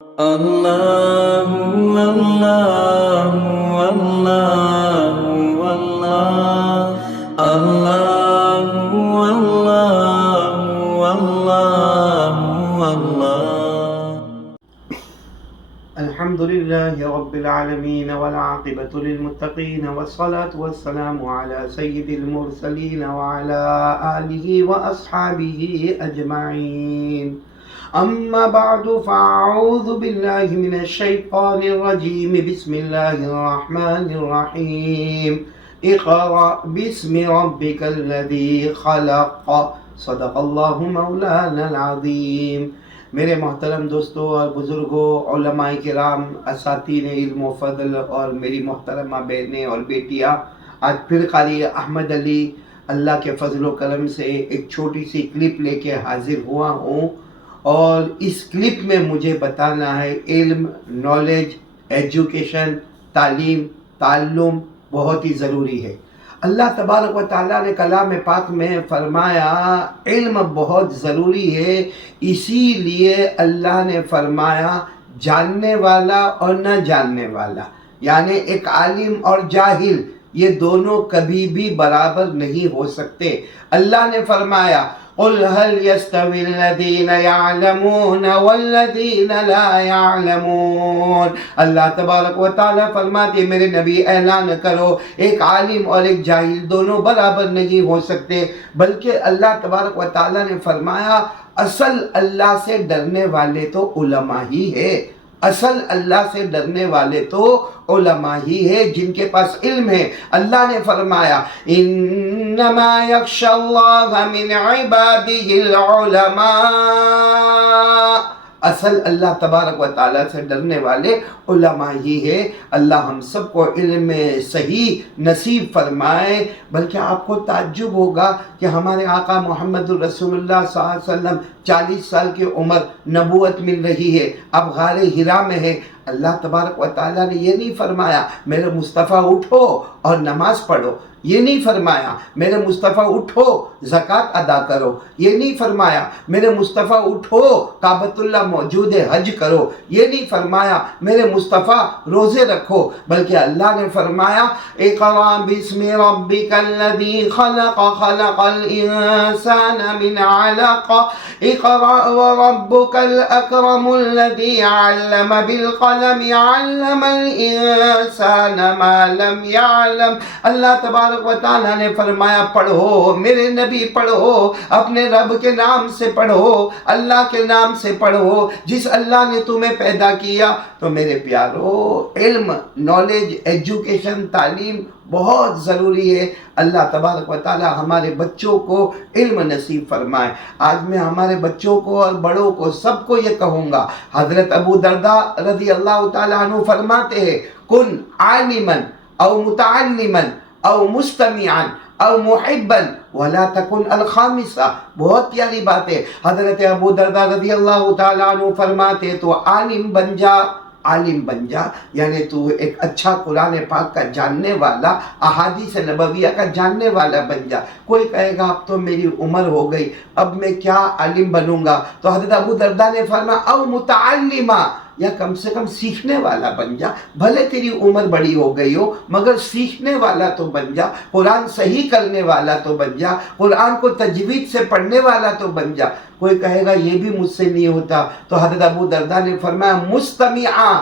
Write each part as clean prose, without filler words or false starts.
اللہ اللہ اللہ اللہ اللہ اللہ اللہ۔ الحمد لله رب العالمين والعاقبة للمتقين والصلاة والسلام على سيد المرسلين وعلى آله وأصحابه أجمعين، أما بعد فأعوذ بالله من الشيطان الرجيم، بسم الله الرحمن الرحيم، اقرأ باسم ربك الذي خلق، صدق الله مولانا العظيم۔ میرے محترم دوستوں اور بزرگوں، علماء کرام، اساتین علم و فضل اور میری محترمہ بہنیں اور بیٹیاں، آج پھر قاری احمد علی اللہ کے فضل و کرم سے ایک چھوٹی سی کلپ لے کے حاضر ہوا ہوں، اور اس کلپ میں مجھے بتانا ہے علم، نالج، ایجوکیشن، تعلیم، تعلم بہت ہی ضروری ہے۔ اللہ تبارک و تعالیٰ نے کلام پاک میں فرمایا علم بہت ضروری ہے، اسی لیے اللہ نے فرمایا جاننے والا اور نہ جاننے والا، یعنی ایک عالم اور جاہل یہ دونوں کبھی بھی برابر نہیں ہو سکتے۔ اللہ نے فرمایا قُلْ هَلْ يَسْتَوِي الَّذِينَ يَعْلَمُونَ وَالَّذِينَ لَا يَعْلَمُونَ۔ اللہ تبارک و تعالیٰ فرماتے میرے نبی اعلان کرو ایک عالم اور ایک جاہل دونوں برابر نہیں ہو سکتے، بلکہ اللہ تبارک و تعالیٰ نے فرمایا اصل اللہ سے ڈرنے والے تو علماء ہی ہے، اصل اللہ سے ڈرنے والے تو علماء ہی ہے جن کے پاس علم ہے۔ اللہ نے فرمایا انما یخشی اللہ من عبادہ العلماء، اصل اللہ تبارک و تعالیٰ سے ڈرنے والے علماء ہی ہے۔ اللہ ہم سب کو علم صحیح نصیب فرمائے۔ بلکہ آپ کو تعجب ہوگا کہ ہمارے آقا محمد الرسول اللہ صلی اللہ علیہ وسلم 40 سال کی عمر نبوت مل رہی ہے، اب غار حرا میں ہے۔ اللہ تبارک و تعالیٰ نے یہ نہیں فرمایا میرے مصطفیٰ اٹھو اور نماز پڑھو، یہ نہیں فرمایا میرے مصطفیٰ اٹھو زکوٰۃ ادا کرو، یہ نہیں فرمایا میرے مصطفیٰ اٹھو کعبۃ اللہ موجود ہے حج کرو، یہ نہیں فرمایا میرے مصطفیٰ روزے رکھو، بلکہ اللہ نے فرمایا اقرأ باسم ربک الذی خلق، خلق الانسان من علق، اقرأ وربک الاکرم الذی علم بالقلم، علم الانسان ما لم يعلم۔ اللہ تبارک و تعالیٰ نے فرمایا پڑھو میرے نبی، پڑھو اپنے رب کے نام سے، پڑھو اللہ کے نام سے پڑھو جس اللہ نے تمہیں پیدا کیا۔ تو میرے پیارو علم، نالج، ایجوکیشن، تعلیم بہت ضروری ہے۔ اللہ تبارک و تعالیٰ ہمارے بچوں کو علم نصیب فرمائے۔ آج میں ہمارے بچوں کو اور بڑوں کو سب کو یہ کہوں گا، حضرت ابو درداء رضی اللہ تعالیٰ عنہ فرماتے ہیں کن عالما او متعلما او مستمعا او محبا ولا تکن الخامسہ۔ بہت پیاری بات ہے۔ حضرت ابو درداء رضی اللہ تعالیٰ عنہ فرماتے تو عالم بن جا، عالم بن جا یعنی تو ایک اچھا قرآن پاک کا جاننے والا، احادیث نبویہ کا جاننے والا بن جا۔ کوئی کہے گا اب تو میری عمر ہو گئی، اب میں کیا عالم بنوں گا؟ تو حضرت ابو درداء نے فرمایا او متعلما، یا کم سے کم سیکھنے والا بن جا، بھلے تیری عمر بڑی ہو گئی ہو مگر سیکھنے والا تو بن جا، قرآن صحیح کرنے والا تو بن جا، قرآن کو تجوید سے پڑھنے والا تو بن جا۔ کوئی کہے گا یہ بھی مجھ سے نہیں ہوتا، تو حضرت ابو درداء نے فرمایا مستمعا،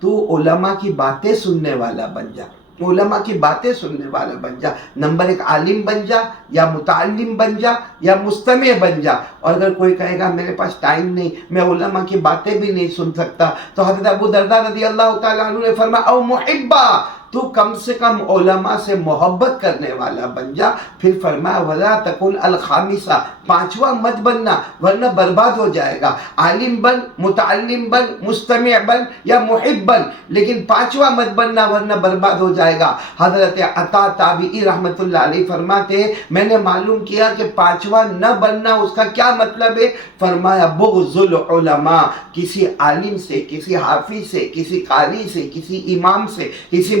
تو علماء کی باتیں سننے والا بن جا، علماء کی باتیں سننے والا بن جا۔ نمبر ایک عالم بن جا، یا متعلم بن جا، یا مستمع بن جا۔ اور اگر کوئی کہے گا میرے پاس ٹائم نہیں، میں علماء کی باتیں بھی نہیں سن سکتا، تو حضرت ابو درداء رضی اللہ تعالیٰ عنہ نے فرمایا او محبا، تو کم سے کم علماء سے محبت کرنے والا بن جا۔ پھر فرمایا ولا تکن الخامسہ، پانچواں مت بننا ورنہ برباد ہو جائے گا۔ عالم بن، متعلم بن، مستمع بن یا محب بن، لیکن پانچواں مت بننا ورنہ برباد ہو جائے گا۔ حضرت عطا تابعی رحمۃ اللہ علیہ فرماتے ہیں میں نے معلوم کیا کہ پانچواں نہ بننا اس کا کیا مطلب ہے؟ فرمایا بغض العلماء، کسی عالم سے، کسی حافظ سے، کسی قاری سے، کسی امام سے، کسی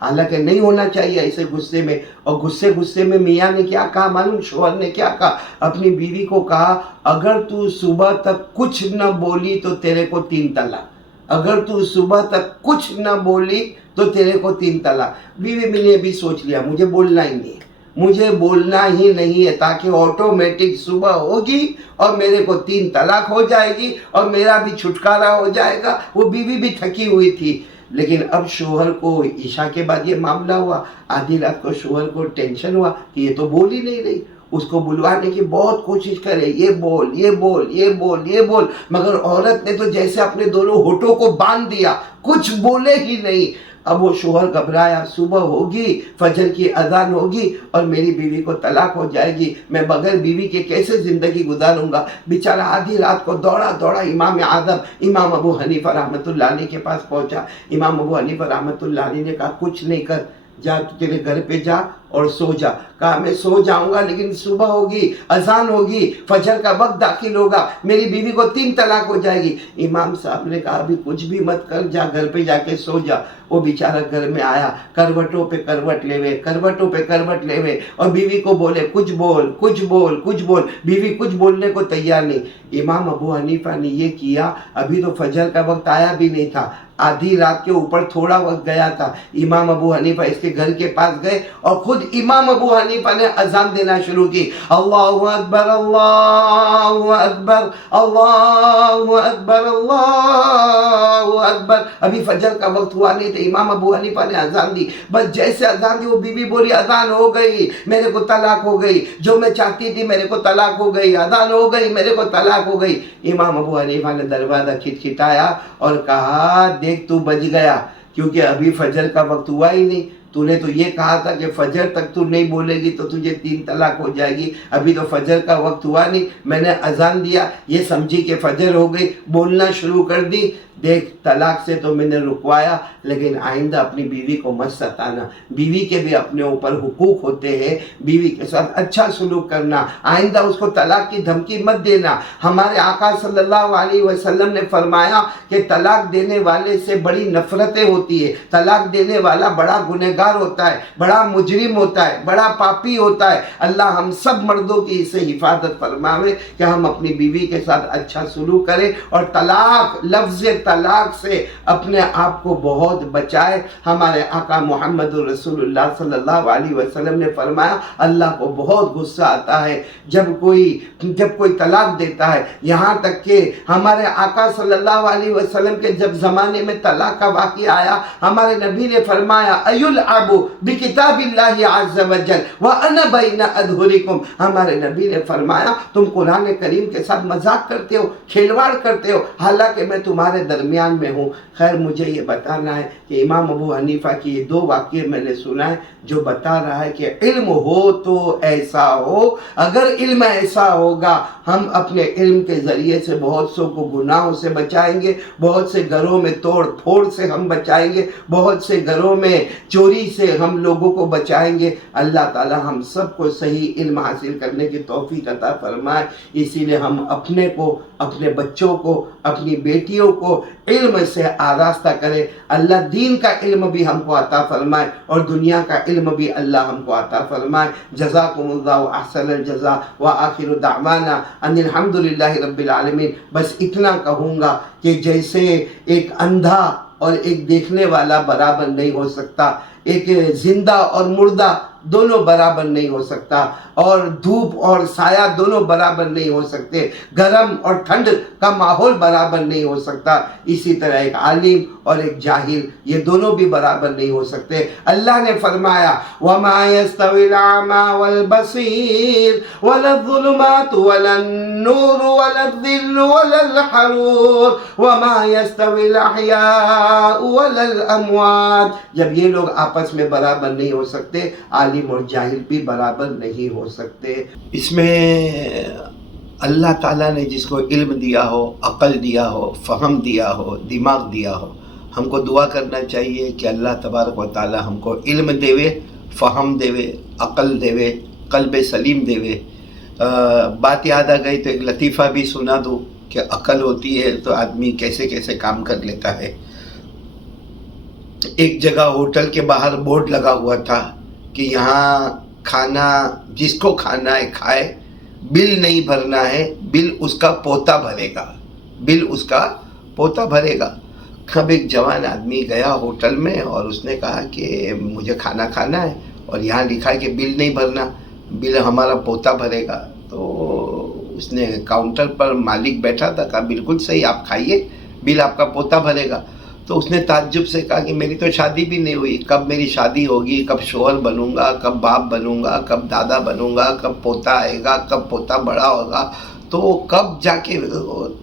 حالانکہ نہیں ہونا چاہیے ایسے غصے میں. اور غصے میں میاں نے کیا کہا معلوم؟ شوہر نے کیا کہا؟ اپنی بیوی کو کہا اگر تو صبح تک کچھ نہ بولی تو تیرے کو 3 طلاق. اگر تو صبح تک کچھ نہ بولی تو تیرے کو 3 طلاق. بیوی نے بھی سوچ لیا مجھے بولنا ہی نہیں ہے، مجھے بولنا ہی نہیں ہے، تاکہ آٹومیٹک صبح ہوگی اور میرے کو 3 طلاق ہو جائے گی اور میرا بھی چھٹکارا ہو جائے گا. وہ بیوی بھی تھکی ہوئی تھی. لیکن اب شوہر کو عشاء کے بعد یہ معاملہ ہوا. آدھی رات کو شوہر کو ٹینشن ہوا کہ یہ تو بول ہی نہیں رہی. اس کو بلوانے کی بہت کوشش کرے، یہ بول یہ بول یہ بول یہ بول، مگر عورت نے تو جیسے اپنے دونوں ہونٹوں کو باندھ دیا، کچھ بولے ہی نہیں. اب وہ شوہر گھبرایا، صبح ہوگی، فجر کی اذان ہوگی اور میری بیوی کو طلاق ہو جائے گی، میں بغیر بیوی کے کیسے زندگی گزاروں گا. بیچارہ آدھی رات کو دوڑا امام اعظم امام ابو حنیفہ رحمۃ اللہ علیہ کے پاس پہنچا. امام ابو حنیفہ رحمۃ اللہ علیہ نے کہا کچھ نہیں کر، جا تیرے گھر پہ جا اور سو جا. کہا میں سو جاؤں گا لیکن صبح ہوگی، اذان ہوگی، فجر کا وقت داخل ہوگا، میری بیوی کو 3 طلاق ہو جائے گی. امام صاحب نے کہا ابھی کچھ بھی مت کر، جا گھر پہ جا کے سو جا. وہ بیچارہ گھر میں آیا، کروٹوں پہ کروٹ لے ہوئے، کروٹوں پہ کروٹ لے ہوئے، اور بیوی کو بولے کچھ بول کچھ بول کچھ بول. بیوی کچھ بولنے کو تیار نہیں. امام ابو حنیفہ نے یہ کیا، ابھی تو فجر کا وقت آیا بھی نہیں تھا، آدھی رات کے اوپر تھوڑا وقت گیا تھا. امام ابو حنیفہ اس کے گھر کے پاس گئے اور خود امام ابو حنیفہ نے اذان دینا شروع کی. اللہ اکبر اللہ اکبر اللہ اکبر اللہ اکبر. ابھی فجر کا وقت ہوا نہیں تھا، امام ابو حنیفہ نے اذان دی. بس جیسے اذان دی وہ بیوی بولی اذان ہو گئی، میرے کو طلاق ہو گئی، جو میں چاہتی تھی میرے کو طلاق ہو گئی، اذان ہو گئی، میرے کو طلاق ہو گئی. امام ابو حنیفہ نے دروازہ کھٹکھٹایا اور کہا دیکھ تو بچ گیا، کیونکہ ابھی فجر کا وقت ہوا ہی نہیں. تو نے تو یہ کہا تھا کہ فجر تک تو نہیں بولے گی تو تجھے 3 طلاق ہو جائے گی. ابھی تو فجر کا وقت ہوا نہیں، میں نے اذان دیا، یہ سمجھی کہ فجر ہو گئی، بولنا شروع کر دی. دیکھ طلاق سے تو میں نے رکوایا، لیکن آئندہ اپنی بیوی کو مت ستانا. بیوی کے بھی اپنے اوپر حقوق ہوتے ہیں، بیوی کے ساتھ اچھا سلوک کرنا، آئندہ اس کو طلاق کی دھمکی مت دینا. ہمارے آقا صلی اللہ علیہ وسلم نے فرمایا کہ طلاق دینے والے سے بڑی نفرتیں ہوتی ہے، طلاق دینے والا بڑا گنہگار ہوتا ہے، بڑا مجرم ہوتا ہے، بڑا پاپی ہوتا ہے. اللہ ہم سب مردوں کی اس سے حفاظت فرماوے کہ ہم اپنی بیوی کے ساتھ اچھا سلوک کریں اور طلاق، لفظ طلاق سے اپنے آپ کو بہت بچائے. ہمارے آقا محمد رسول اللہ صلی اللہ علیہ وسلم نے فرمایا اللہ کو بہت غصہ آتا ہے جب کوئی طلاق دیتا ہے. یہاں تک کہ ہمارے آقا صلی اللہ علیہ وسلم کے جب زمانے میں طلاق کا واقعہ آیا، ہمارے نبی نے فرمایا ایلعب بکتاب اللہ عز وجل وانا بین اظہرکم. ہمارے نبی نے فرمایا تم قرآن کریم کے ساتھ مذاق کرتے ہو، کھلواڑ کرتے ہو، حالانکہ میں تمہارے درمیان میں ہوں. خیر مجھے یہ بتانا ہے کہ امام ابو حنیفہ کی یہ 2 واقعے میں نے سنا ہے جو بتا رہا ہے کہ علم ہو تو ایسا ہو. اگر علم ایسا ہوگا ہم اپنے علم کے ذریعے سے بہت سو کو گناہوں سے بچائیں گے، بہت سے گھروں میں توڑ پھوڑ سے ہم بچائیں گے، بہت سے گھروں میں چوری سے ہم لوگوں کو بچائیں گے. اللہ تعالی ہم سب کو صحیح علم حاصل کرنے کی توفیق عطا فرمائے. اسی لیے ہم اپنے کو، اپنے بچوں کو، اپنی بیٹیوں کو علم سے آراستہ کرے. اللہ دین کا علم بھی ہم کو عطا فرمائے اور دنیا کا علم بھی اللہ ہم کو عطا فرمائے. جزاکم اللہ احسن الجزاء وآخر دعوانا ان الحمدللہ رب العالمین. بس اتنا کہوں گا کہ جیسے ایک اندھا اور ایک دیکھنے والا برابر نہیں ہو سکتا، ایک زندہ اور مردہ دونوں برابر نہیں ہو سکتا، اور دھوپ اور سایہ دونوں برابر نہیں ہو سکتے، گرم اور ٹھنڈ کا ماحول برابر نہیں ہو سکتا. اسی طرح ایک عالم اور ایک جاہل یہ دونوں بھی برابر نہیں ہو سکتے. اللہ نے فرمایا وَمَا يَسْتَوِي الْأَعْمَى وَالْبَصِيرُ وَلَا الظُّلُمَاتُ وَلَا النُّورُ وَلَا الظِّلُّ وَلَا الْحَرُورُ وَمَا يَسْتَوِي الْأَحْيَاءُ وَلَا الْأَمْوَاتُ. جب یہ لوگ آپس میں برابر نہیں ہو سکتے، عالم اور جاہل بھی برابر نہیں ہو سکتے. اس میں اللہ تعالیٰ نے جس کو علم دیا ہو، عقل دیا ہو، فہم دیا ہو، دماغ دیا ہو، ہم کو دعا کرنا چاہیے کہ اللہ تبارک و تعالیٰ ہم کو علم دے، فہم دے، عقل دے، قلب سلیم دے. بات یاد آ گئی تو ایک لطیفہ بھی سنا دو کہ عقل ہوتی ہے تو آدمی کیسے کیسے کام کر لیتا ہے. ایک جگہ ہوٹل کے باہر بورڈ لگا ہوا تھا کہ یہاں کھانا جس کو کھانا ہے کھائے، بل نہیں بھرنا ہے، بل اس کا پوتا بھرے گا، بل اس کا پوتا بھرے گا۔ اب ایک جوان آدمی گیا ہوٹل میں اور اس نے کہا کہ مجھے کھانا کھانا ہے اور یہاں لکھا ہے کہ بل نہیں بھرنا، بل ہمارا پوتا بھرے گا۔ تو اس نے کاؤنٹر پر مالک بیٹھا تھا، کہا بالکل صحیح، آپ کھائیے، بل آپ کا پوتا بھرے گا۔ تو اس نے تعجب سے کہا کہ میری تو شادی بھی نہیں ہوئی، کب میری شادی ہوگی، کب شوہر بنوں گا، کب باپ بنوں گا، کب دادا بنوں گا، کب پوتا آئے گا، کب پوتا بڑا ہوگا، تو کب جا کے۔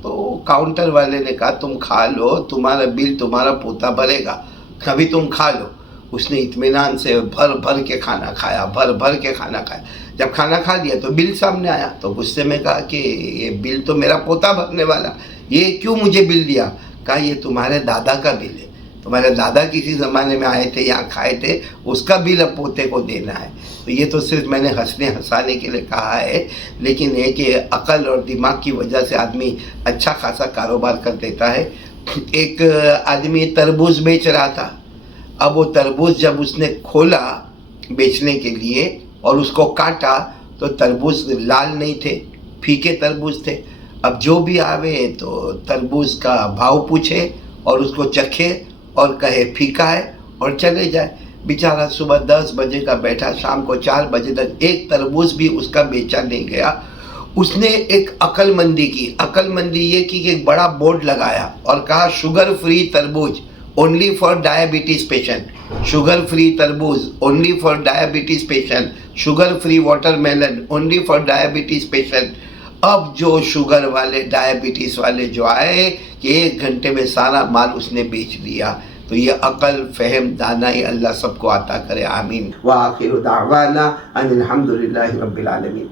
تو کاؤنٹر والے نے کہا تم کھا لو، تمہارا بل تمہارا پوتا بھرے گا، کبھی تم کھا لو۔ اس نے اطمینان سے بھر بھر کے کھانا کھایا، بھر بھر کے کھانا کھایا۔ جب کھانا کھا لیا تو بل سامنے آیا، تو غصے میں کہا کہ یہ بل تو میرا پوتا بھرنے والا، یہ کیوں مجھے بل دیا؟ کہا یہ تمہارے دادا کا بل ہے، تمہارے دادا کسی زمانے میں آئے تھے، یہاں کھائے تھے، اس کا بل اب پوتے کو دینا ہے۔ تو یہ تو صرف میں نے ہنسنے ہنسانے کے لیے کہا ہے، لیکن یہ کہ عقل اور دماغ کی وجہ سے آدمی اچھا خاصا کاروبار کر دیتا ہے۔ ایک آدمی تربوز بیچ رہا تھا، اب وہ تربوز جب اس نے کھولا بیچنے کے لیے اور اس کو کاٹا تو تربوز لال نہیں تھے، پھیکے تربوز تھے۔ اب جو بھی آوے تو تربوز کا بھاؤ پوچھے اور اس کو چکھے اور کہے پھیکا ہے اور چلے جائے۔ بیچارہ صبح 10 بجے کا بیٹھا، شام کو 4 بجے تک ایک تربوز بھی اس کا بیچا نہیں گیا۔ اس نے ایک عقل مندی کی، عقل مندی یہ کی کہ ایک بڑا بورڈ لگایا اور کہا شوگر فری تربوز only for diabetes patient, sugar free تربوز only for diabetes patient, sugar free watermelon only for diabetes patient۔ اب جو شوگر والے ڈائبٹیز والے جو آئے کہ 1 گھنٹے میں سارا مال اس نے بیچ دیا۔ تو یہ عقل، فہم، دانائی اللہ سب کو عطا کرے، آمین۔ وآخر دعوانا ان الحمد للہ رب العالمین۔